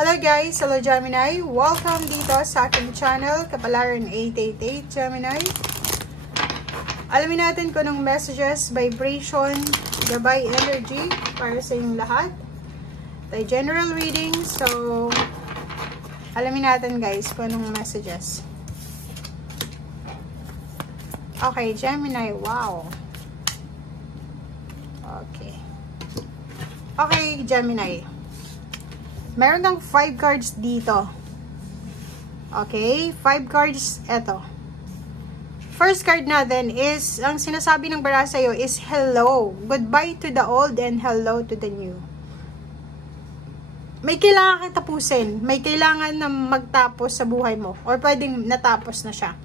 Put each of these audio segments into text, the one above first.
Hello guys! Hello Gemini! Welcome dito sa aking channel, Kapalaran 888 Gemini. Alamin natin kung anong messages, vibration, gabay, energy para sa inyong lahat. Tayo general reading. So, alamin natin guys kung anong messages. Okay, Gemini. Wow! Okay, Gemini. Meron kang 5 cards dito. Okay, 5 cards, eto. First card natin is, ang sinasabi ng baraha sa'yo is hello. Goodbye to the old and hello to the new. May kailangan kang tapusin. May kailangan na magtapos sa buhay mo. Or pwedeng natapos na siya.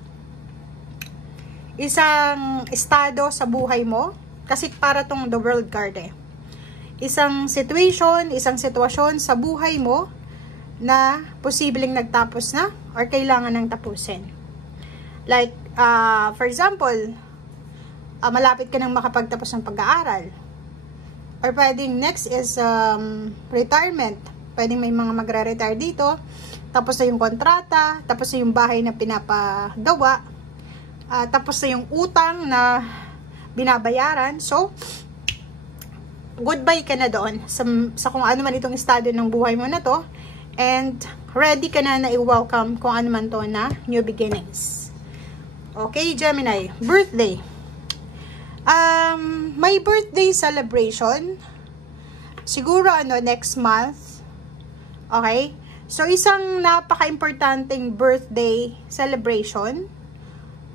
Isang estado sa buhay mo. Kasi para tong the world card eh. Isang situation, isang sitwasyon sa buhay mo na posibleng nagtapos na or kailangan nang tapusin. Like, for example, malapit ka nang makapagtapos ng pag-aaral. Or pwedeng next is retirement. Pwedeng may mga magre-retire dito. Tapos na yung kontrata, tapos na yung bahay na pinapagawa, tapos na yung utang na binabayaran. So, goodbye ka na doon sa kung ano man itong estado ng buhay mo na to, and ready ka na i-welcome kung ano man to na new beginnings. Okay, Gemini, birthday. May birthday celebration siguro next month. Okay, so isang napaka-importanting birthday celebration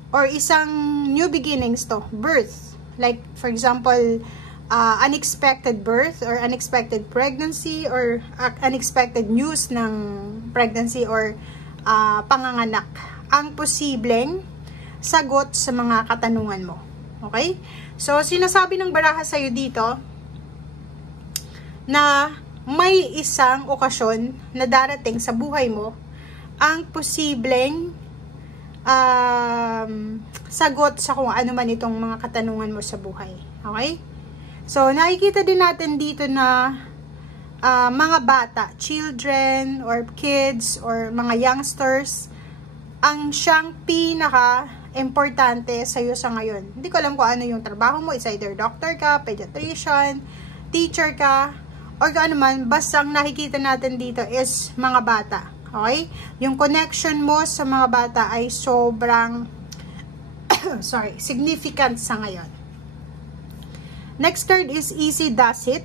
or isang new beginnings to, birth, like for example, unexpected birth or unexpected pregnancy or unexpected news ng pregnancy or panganganak ang posibleng sagot sa mga katanungan mo. Okay? So, sinasabi ng baraha sa'yo dito na may isang okasyon na darating sa buhay mo ang posibleng sagot sa kung ano man itong mga katanungan mo sa buhay. Okay? So, nakikita din natin dito na mga bata, children or kids or mga youngsters, ang siyang pinaka-importante sa iyo sa ngayon. Hindi ko alam kung ano yung trabaho mo. It's either doctor ka, pediatrician, teacher ka, or kung ano man. Basta ang nakikita natin dito is mga bata. Okay? Yung connection mo sa mga bata ay sobrang significant sa ngayon. Next card is easy does it.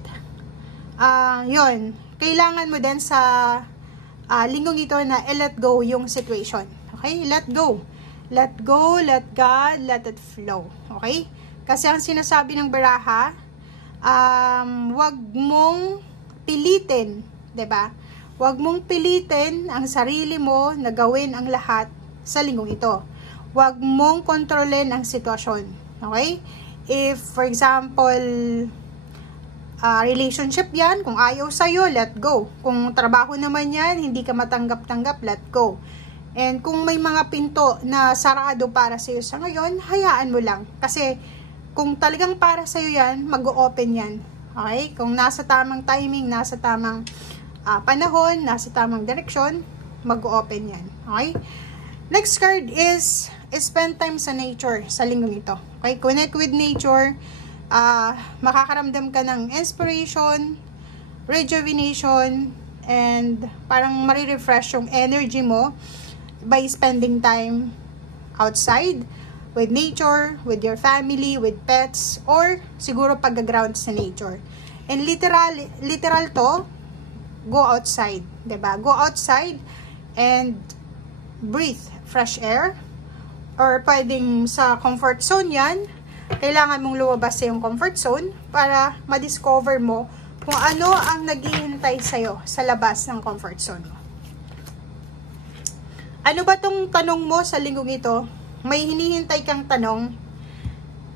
Yun. Kailangan mo din sa linggong ito na let go yung situation. Okay? Let go. Let go, let God, let it flow. Okay? Kasi ang sinasabi ng baraha, wag mong pilitin, 'di ba? Wag mong pilitin ang sarili mo na gawin ang lahat sa linggong ito. Wag mong kontrolin ang sitwasyon. Okay? If, for example, relationship yan, kung ayaw sa'yo, let go. Kung trabaho naman yan, hindi ka matanggap-tanggap, let go. And kung may mga pinto na sarado para sa'yo sa ngayon, hayaan mo lang. Kasi, kung talagang para sa'yo yan, mag-o-open yan. Okay? Kung nasa tamang timing, nasa tamang panahon, nasa tamang direksyon, mag-o-open yan. Okay? Next card is spend time sa nature sa linggong ito. Okay? Connect with nature. Makakaramdam ka ng inspiration, rejuvenation, and parang marirefresh yung energy mo by spending time outside with nature, with your family, with pets, or siguro pag-ground sa nature. And literal to, go outside. Diba? Go outside and breathe fresh air. Or pwedeng sa comfort zone yan, kailangan mong lumabas sa yung comfort zone para ma-discover mo kung ano ang naghihintay sa'yo sa labas ng comfort zone mo. Ano ba tong tanong mo sa linggong ito? May hinihintay kang tanong.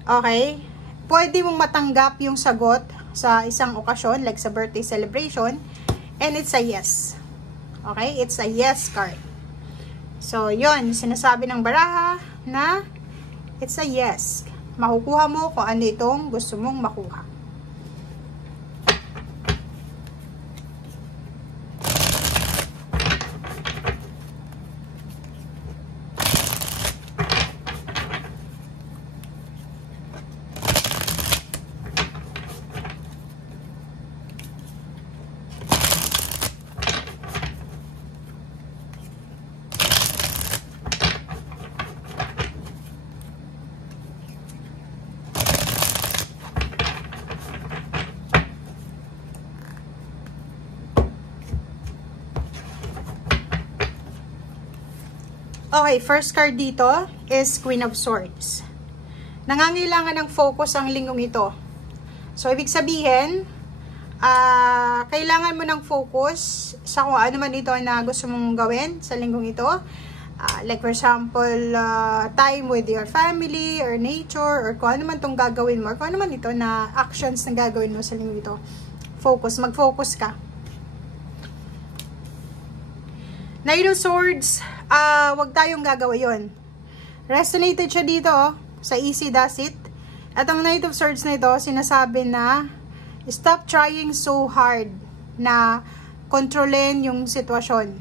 Okay? Pwede mong matanggap yung sagot sa isang okasyon, like sa birthday celebration, and it's a yes. Okay? It's a yes card. So, yun, sinasabi ng baraha na it's a yes. Makukuha mo kung ano itong gusto mong makuha. Okay, first card dito is Queen of Swords. Nangangailangan ng focus ang linggong ito. So, ibig sabihin, kailangan mo ng focus sa kung ano man ito na gusto mong gawin sa linggong ito. Like for example, time with your family or nature or kung ano man itong gagawin mo or kung ano man ito na actions na gagawin mo sa linggong ito. Focus, mag-focus ka. Knight of Swords, wag tayong gagawa yun. Resonated siya dito sa Easy Does It. At ang Knight of Swords na ito, sinasabi na stop trying so hard na kontrolin yung sitwasyon.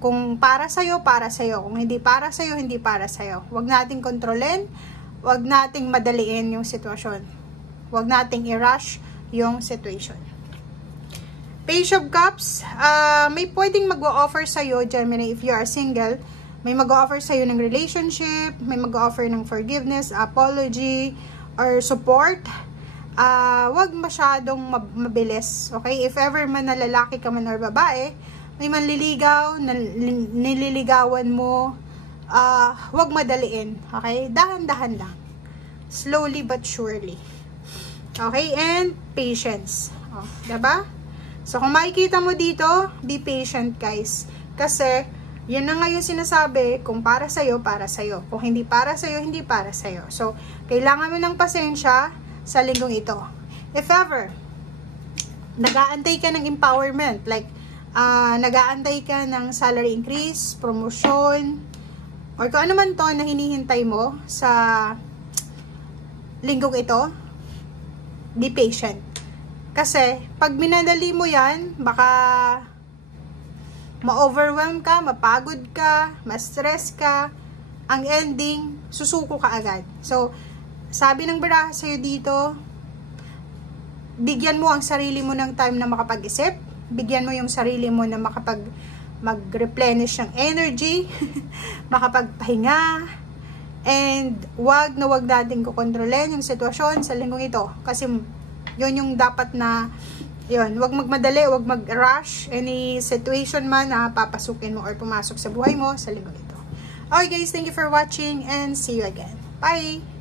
Kung para sa'yo, para sa'yo. Kung hindi para sa'yo, hindi para sa'yo. Huwag nating kontrolin, huwag nating madaliin yung sitwasyon. Huwag nating i-rush yung situation. Page of Cups, may pwedeng mag-o-offer sa'yo, Gemini, if you are single. May mag-o-offer sa'yo ng relationship, may mag-o-offer ng forgiveness, apology, or support. Huwag masyadong mabilis. Okay? If ever man na lalaki ka man or babae, may manliligaw, nililigawan mo, huwag madaliin. Okay? Dahan-dahan lang. Slowly but surely. Okay? And patience. Diba? So, kung makikita mo dito, be patient, guys. Kasi, yan na nga yung sinasabi, kung para sa'yo, para sa'yo. Kung hindi para sa'yo, hindi para sa'yo. So, kailangan mo ng pasensya sa linggong ito. If ever, nag-aantay ka ng empowerment, like, nag-aantay ka ng salary increase, promotion, or kung ano man to na hinihintay mo sa linggong ito, be patient. Kasi, pag minadali mo yan, baka ma-overwhelm ka, mapagod ka, ma-stress ka, ang ending, susuko ka agad. So, sabi ng baraha sa'yo dito, bigyan mo ang sarili mo ng time na makapag-isip, bigyan mo yung sarili mo na mag-replenish ng energy, makapagpahinga, and wag nating kukontrolin yung sitwasyon sa linggong ito. Kasi, yun yung dapat na, yun, wag magmadali, wag mag-rush any situation man na papasukin mo or pumasok sa buhay mo sa linggong ito. Okay guys, thank you for watching and see you again. Bye!